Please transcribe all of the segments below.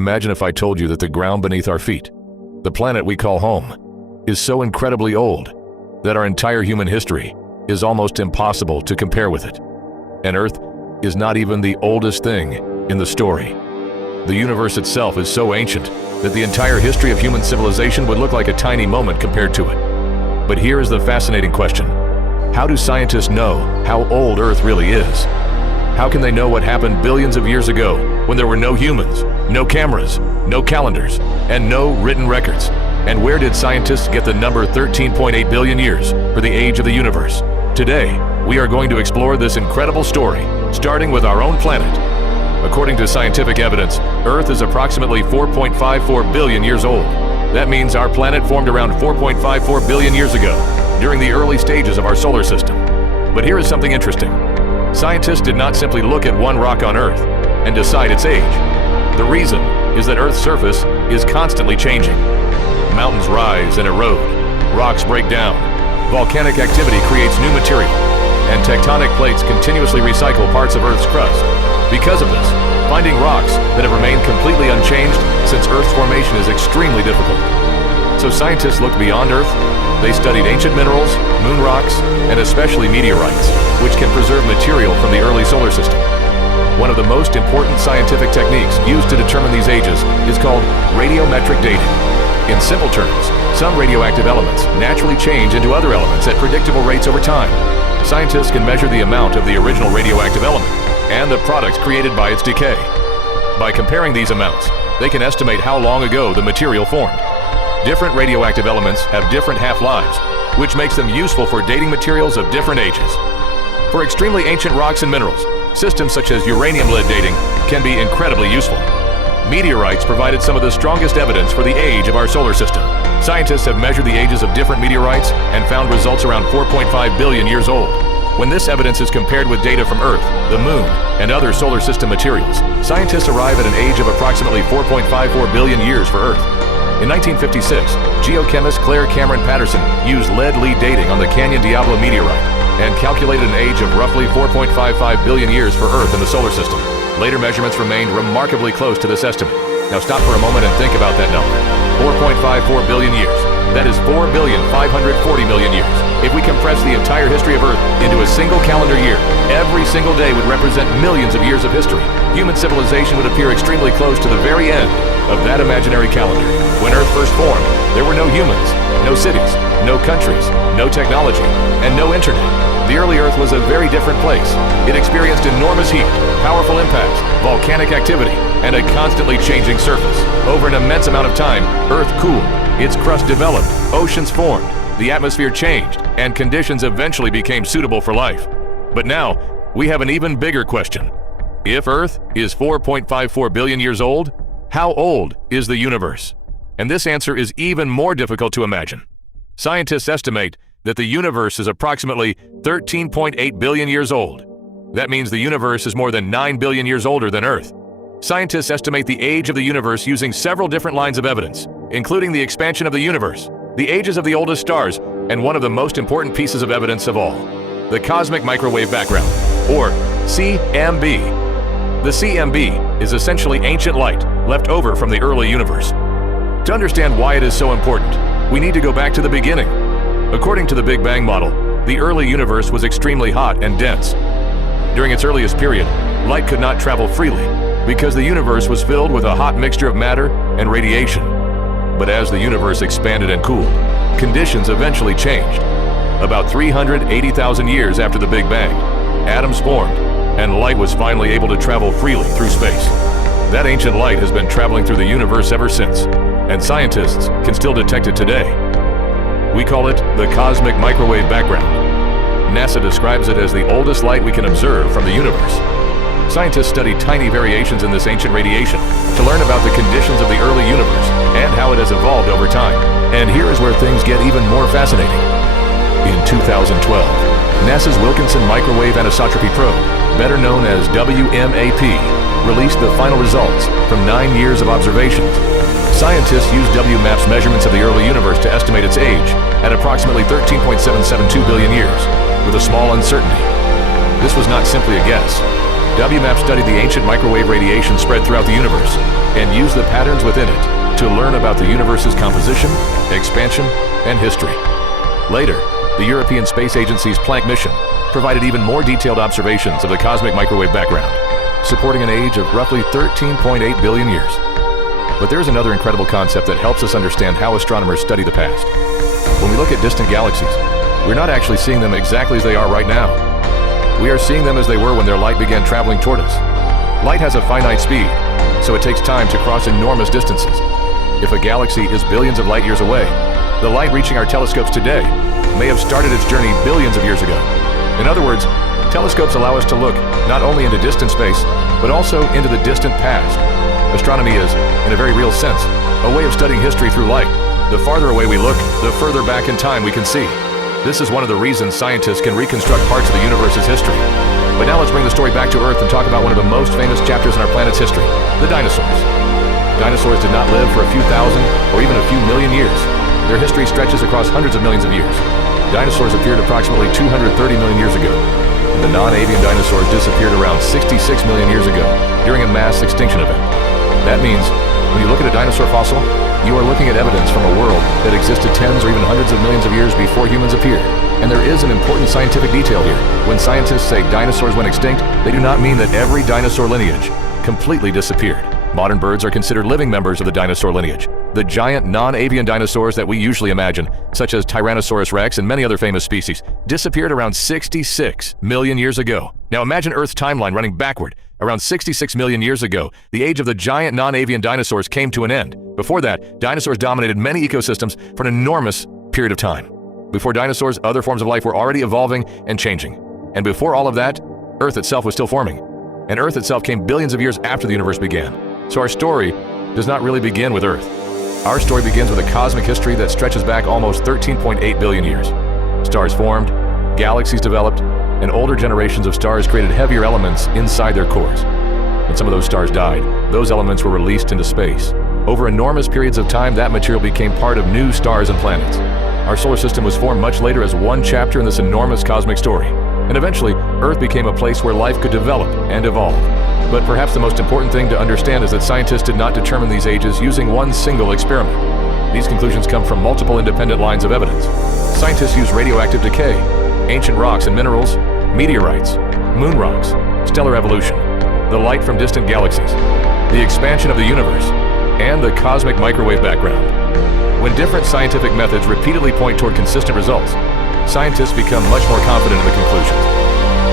Imagine if I told you that the ground beneath our feet, the planet we call home, is so incredibly old that our entire human history is almost impossible to compare with it. And Earth is not even the oldest thing in the story. The universe itself is so ancient that the entire history of human civilization would look like a tiny moment compared to it. But here is the fascinating question. How do scientists know how old Earth really is? How can they know what happened billions of years ago when there were no humans, no cameras, no calendars, and no written records? And where did scientists get the number 13.8 billion years for the age of the universe? Today, we are going to explore this incredible story, starting with our own planet. According to scientific evidence, Earth is approximately 4.54 billion years old. That means our planet formed around 4.54 billion years ago, during the early stages of our solar system. But here is something interesting. Scientists did not simply look at one rock on Earth and decide its age. The reason is that Earth's surface is constantly changing. Mountains rise and erode, rocks break down, volcanic activity creates new material, and tectonic plates continuously recycle parts of Earth's crust. Because of this, finding rocks that have remained completely unchanged since Earth's formation is extremely difficult. So scientists looked beyond Earth. They studied ancient minerals, moon rocks, and especially meteorites, which can preserve material from the early solar system. One of the most important scientific techniques used to determine these ages is called radiometric dating. In simple terms, some radioactive elements naturally change into other elements at predictable rates over time. Scientists can measure the amount of the original radioactive element and the products created by its decay. By comparing these amounts, they can estimate how long ago the material formed. Different radioactive elements have different half-lives, which makes them useful for dating materials of different ages. For extremely ancient rocks and minerals, systems such as uranium-lead dating can be incredibly useful. Meteorites provided some of the strongest evidence for the age of our solar system. Scientists have measured the ages of different meteorites and found results around 4.5 billion years old. When this evidence is compared with data from Earth, the Moon, and other solar system materials, scientists arrive at an age of approximately 4.54 billion years for Earth. In 1956, geochemist Claire Cameron Patterson used lead-lead dating on the Canyon Diablo meteorite and calculated an age of roughly 4.55 billion years for Earth in the solar system. Later measurements remained remarkably close to this estimate. Now stop for a moment and think about that number. 4.54 billion years. That is 4,540,000,000 years. If we compress the entire history of Earth into a single calendar year, every single day would represent millions of years of history. Human civilization would appear extremely close to the very end of that imaginary calendar. When Earth first formed, there were no humans, no cities, no countries, no technology, and no internet. The early Earth was a very different place. It experienced enormous heat, powerful impacts, volcanic activity, and a constantly changing surface. Over an immense amount of time, Earth cooled, its crust developed, oceans formed, the atmosphere changed, and conditions eventually became suitable for life. But now, we have an even bigger question. If Earth is 4.54 billion years old, how old is the universe? And this answer is even more difficult to imagine. Scientists estimate that the universe is approximately 13.8 billion years old. That means the universe is more than 9 billion years older than Earth. Scientists estimate the age of the universe using several different lines of evidence, including the expansion of the universe, the ages of the oldest stars, and one of the most important pieces of evidence of all, the cosmic microwave background, or CMB. The CMB is essentially ancient light left over from the early universe. To understand why it is so important, we need to go back to the beginning. According to the Big Bang model, the early universe was extremely hot and dense. During its earliest period, light could not travel freely because the universe was filled with a hot mixture of matter and radiation. But as the universe expanded and cooled, conditions eventually changed. About 380,000 years after the Big Bang, atoms formed, and light was finally able to travel freely through space. That ancient light has been traveling through the universe ever since, and scientists can still detect it today. We call it the cosmic microwave background. NASA describes it as the oldest light we can observe from the universe. Scientists study tiny variations in this ancient radiation to learn about the conditions of the early universe and how it has evolved over time. And here is where things get even more fascinating. In 2012, NASA's Wilkinson Microwave Anisotropy Probe, better known as WMAP, released the final results from 9 years of observations. Scientists used WMAP's measurements of the early universe to estimate its age at approximately 13.772 billion years, with a small uncertainty. This was not simply a guess. WMAP studied the ancient microwave radiation spread throughout the universe and used the patterns within it to learn about the universe's composition, expansion, and history. Later, the European Space Agency's Planck mission provided even more detailed observations of the cosmic microwave background, supporting an age of roughly 13.8 billion years. But there's another incredible concept that helps us understand how astronomers study the past. When we look at distant galaxies, we're not actually seeing them exactly as they are right now. We are seeing them as they were when their light began traveling toward us. Light has a finite speed, so it takes time to cross enormous distances. If a galaxy is billions of light years away, the light reaching our telescopes today may have started its journey billions of years ago. In other words, telescopes allow us to look not only into distant space, but also into the distant past. Astronomy is, in a very real sense, a way of studying history through light. The farther away we look, the further back in time we can see. This is one of the reasons scientists can reconstruct parts of the universe's history. But now let's bring the story back to Earth and talk about one of the most famous chapters in our planet's history, the dinosaurs. Dinosaurs did not live for a few thousand or even a few million years. Their history stretches across hundreds of millions of years. Dinosaurs appeared approximately 230 million years ago, and the non-avian dinosaurs disappeared around 66 million years ago during a mass extinction event. That means, when you look at a dinosaur fossil, you are looking at evidence from a world that existed tens or even hundreds of millions of years before humans appeared. And there is an important scientific detail here. When scientists say dinosaurs went extinct, they do not mean that every dinosaur lineage completely disappeared. Modern birds are considered living members of the dinosaur lineage. The giant non-avian dinosaurs that we usually imagine, such as Tyrannosaurus rex and many other famous species, disappeared around 66 million years ago. Now imagine Earth's timeline running backward. Around 66 million years ago, the age of the giant non-avian dinosaurs came to an end. Before that, dinosaurs dominated many ecosystems for an enormous period of time. Before dinosaurs, other forms of life were already evolving and changing. And before all of that, Earth itself was still forming. And Earth itself came billions of years after the universe began. So our story does not really begin with Earth. Our story begins with a cosmic history that stretches back almost 13.8 billion years. Stars formed, galaxies developed, and older generations of stars created heavier elements inside their cores. When some of those stars died, those elements were released into space. Over enormous periods of time, that material became part of new stars and planets. Our solar system was formed much later as one chapter in this enormous cosmic story. And eventually, Earth became a place where life could develop and evolve. But perhaps the most important thing to understand is that scientists did not determine these ages using one single experiment. These conclusions come from multiple independent lines of evidence. Scientists use radioactive decay, ancient rocks and minerals, meteorites, moon rocks, stellar evolution, the light from distant galaxies, the expansion of the universe, and the cosmic microwave background. When different scientific methods repeatedly point toward consistent results, scientists become much more confident in the conclusions.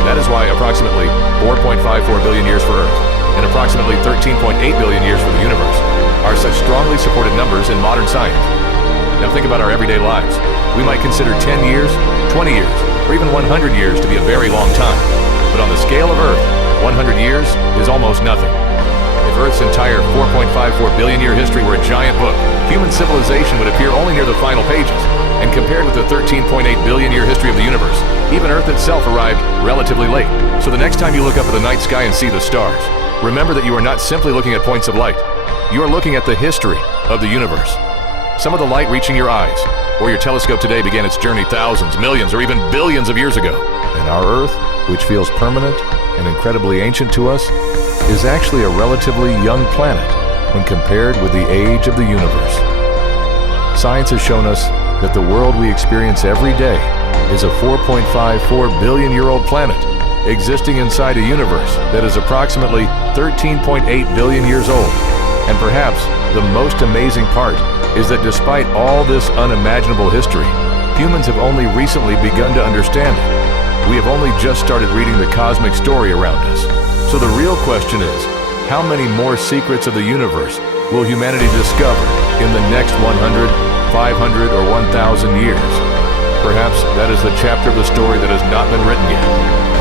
That is why approximately 4.54 billion years for Earth and approximately 13.8 billion years for the universe are such strongly supported numbers in modern science. Now think about our everyday lives. We might consider 10 years, 20 years, or even 100 years to be a very long time. But on the scale of Earth, 100 years is almost nothing. If Earth's entire 4.54 billion year history were a giant book, human civilization would appear only near the final pages. And compared with the 13.8 billion year history of the universe, even Earth itself arrived relatively late. So the next time you look up at the night sky and see the stars, remember that you are not simply looking at points of light. You are looking at the history of the universe. Some of the light reaching your eyes or your telescope today began its journey thousands, millions, or even billions of years ago. And our Earth, which feels permanent and incredibly ancient to us, is actually a relatively young planet when compared with the age of the universe. Science has shown us that the world we experience every day is a 4.54 billion year old planet existing inside a universe that is approximately 13.8 billion years old. And perhaps the most amazing part is that despite all this unimaginable history, humans have only recently begun to understand it. We have only just started reading the cosmic story around us. So the real question is, how many more secrets of the universe will humanity discover in the next 100, 500, or 1,000 years? Perhaps that is the chapter of the story that has not been written yet.